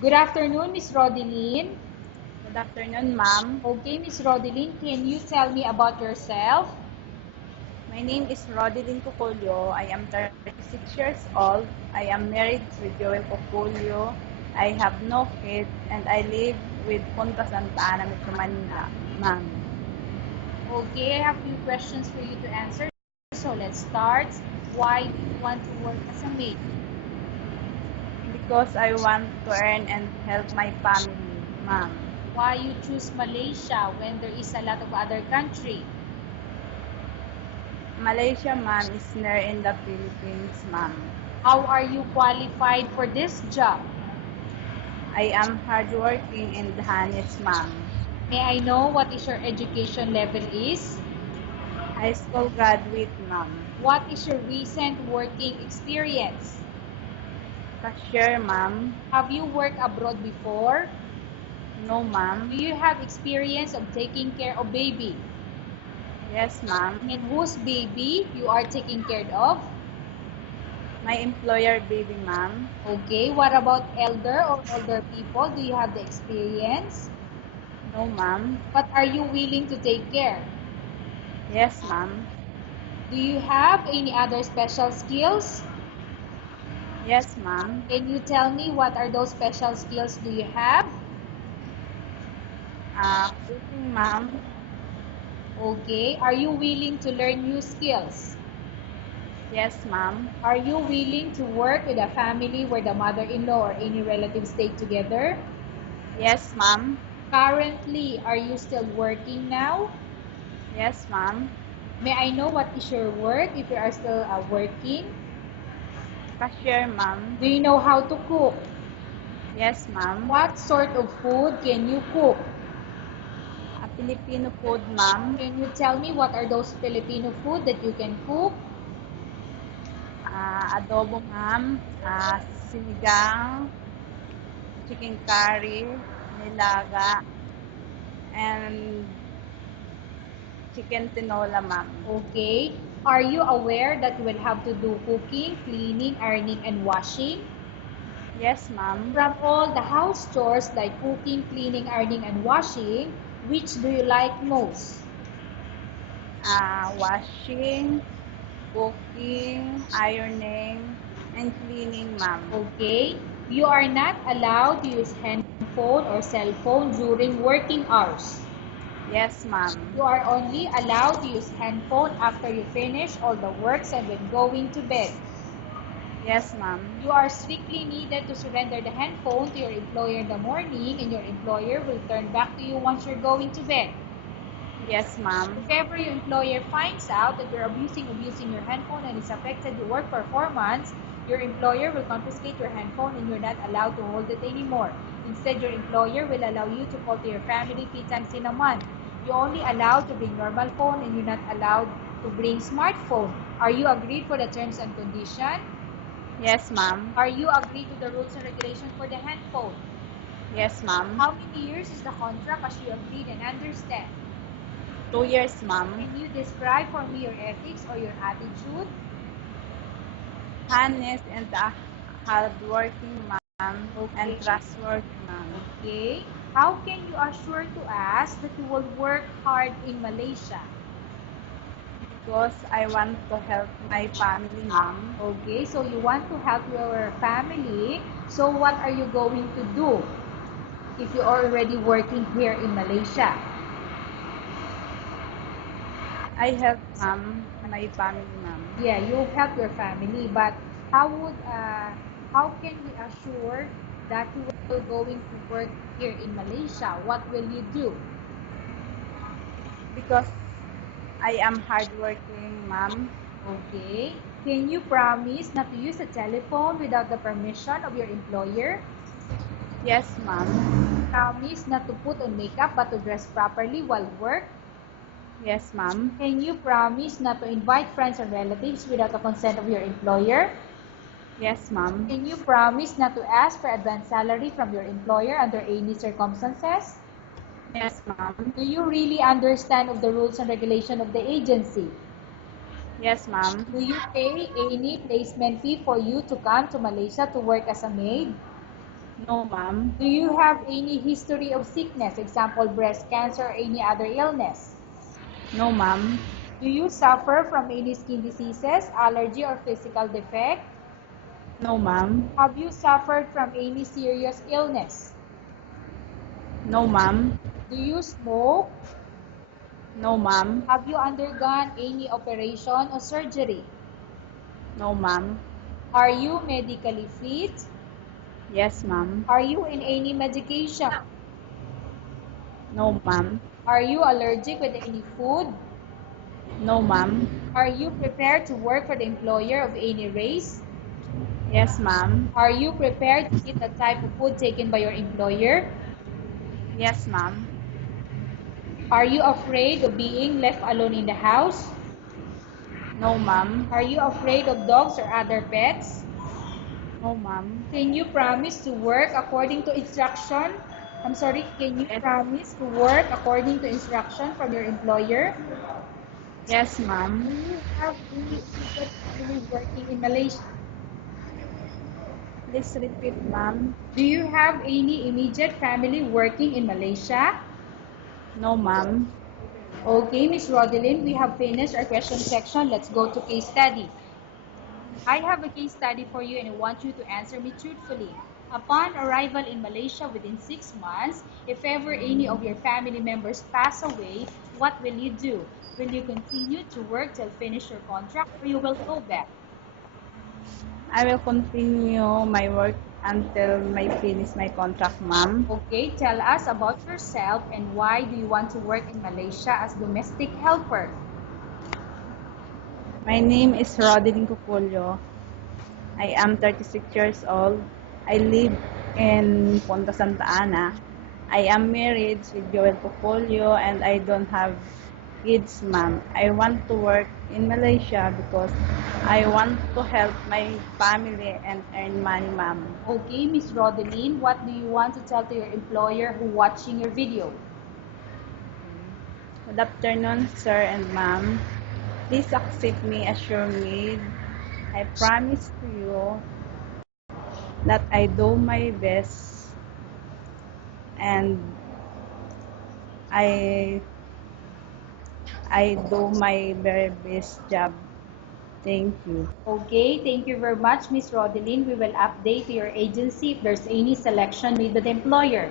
Good afternoon, Miss Rodeline. Good afternoon, ma'am. Okay, Miss Rodeline, can you tell me about yourself? My name is lhyncucullo. I am 36 years old. I am married with Joel Cucullo. I have no kids and I live with Punta Santa Ana, Metro Manila, ma'am. Okay, I have few questions for you to answer. So let's start. Why do you want to work as a maid? Because I want to earn and help my family, ma'am. Why you choose Malaysia when there is a lot of other country? Malaysia, ma'am, is near in the Philippines, ma'am. How are you qualified for this job? I am hardworking and honest, ma'am. May I know what is your education level is? High school graduate, ma'am. What is your recent working experience? Cashier, ma'am. Have you worked abroad before? No, ma'am. Do you have experience of taking care of baby? Yes, ma'am. And whose baby you are taking care of? My employer, baby, ma'am. Okay, what about elder or older people? Do you have the experience? No, ma'am. But are you willing to take care? Yes, ma'am. Do you have any other special skills? Yes, ma'am. Can you tell me what are those special skills do you have? Cooking, ma'am. Okay, are you willing to learn new skills? Yes, ma'am. Are you willing to work with a family where the mother-in-law or any relatives stay together? Yes, ma'am. Currently, are you still working now? Yes, ma'am. May I know what is your work if you are still working? Cashier, ma'am. Do you know how to cook? Yes, ma'am. What sort of food can you cook? A Filipino food, ma'am. Can you tell me what are those Filipino food that you can cook? Adobo, ma'am. Sinigang, chicken curry, nilaga, and chicken tinola, ma'am. Okay. Are you aware that you will have to do cooking, cleaning, ironing, and washing? Yes, ma'am. From all the house chores like cooking, cleaning, ironing, and washing, which do you like most? Washing, cooking, ironing, and cleaning, ma'am. Okay. You are not allowed to use handphone or cell phone during working hours. Yes, ma'am. You are only allowed to use handphone after you finish all the works and when going to bed. Yes, ma'am. You are strictly needed to surrender the handphone to your employer in the morning and your employer will turn back to you once you're going to bed. Yes, ma'am. If ever your employer finds out that you're abusing your handphone and it's affected your work performance, your employer will confiscate your handphone and you're not allowed to hold it anymore. Instead, your employer will allow you to call to your family 3 times in a month. You're only allowed to bring normal phone and you're not allowed to bring smartphone. Are you agreed for the terms and condition? Yes, ma'am. Are you agreed to the rules and regulations for the handphone? Yes, ma'am. How many years is the contract as you agreed and understand? 2 years, ma'am. Can you describe for me your ethics or your attitude? Honest and hardworking, ma'am. And Okay. trustworthy, ma'am. Okay. How can you assure to us that you will work hard in Malaysia? Because I want to help my family, ma'am. Okay, so you want to help your family. So what are you going to do if you are already working here in Malaysia? I help, ma'am, my family, ma'am. Yeah, you help your family, but how would how can we assure that you will going to work here in Malaysia? What will you do? Because I am hardworking, ma'am. Okay. Can you promise not to use a telephone without the permission of your employer? Yes, ma'am. Promise not to put on makeup but to dress properly while work? Yes, ma'am. Can you promise not to invite friends or relatives without the consent of your employer? Yes, ma'am. Can you promise not to ask for advance salary from your employer under any circumstances? Yes, ma'am. Do you really understand of the rules and regulation of the agency? Yes, ma'am. Do you pay any placement fee for you to come to Malaysia to work as a maid? No, ma'am. Do you have any history of sickness, example, breast cancer or any other illness? No, ma'am. Do you suffer from any skin diseases, allergy, or physical defect? No, ma'am. Have you suffered from any serious illness? No, ma'am. Do you smoke? No, ma'am. Have you undergone any operation or surgery? No, ma'am. Are you medically fit? Yes, ma'am. Are you in any medication? No, ma'am. Are you allergic with any food? No, ma'am. Are you prepared to work for the employer of any race? Yes, ma'am. Are you prepared to eat the type of food taken by your employer? Yes, ma'am. Are you afraid of being left alone in the house? No, ma'am. Are you afraid of dogs or other pets? No, ma'am. Can you promise to work according to instruction? Can you Yes, promise to work according to instruction from your employer? yes, Do ma'am. you have any immediate family working in Malaysia? Please repeat, ma'am. Do you have any immediate family working in Malaysia? No, ma'am. Okay, Miss Rodeline, we have finished our question section. Let's go to case study. I have a case study for you and I want you to answer me truthfully. Upon arrival in Malaysia within 6 months, if ever any of your family members pass away, what will you do? Will you continue to work till finish your contract or you will go back? I will continue my work until I finish my contract, ma'am. Okay, tell us about yourself and why do you want to work in Malaysia as domestic helper? My name is lhyncucullo. I am 36 years old. I live in Punta Santa Ana. I am married with Joel Cucullo and I don't have kids, ma'am. I want to work in Malaysia because I want to help my family and earn money, ma'am. Okay, Miss Rodeline, what do you want to tell to your employer who watching your video? Good afternoon, sir and ma'am. Please accept me as your maid. I promise to you that I do my best and I I do my very best job. Thank you. Okay, thank you very much, Miss Rodeline. We will update your agency if there's any selection made by the employer.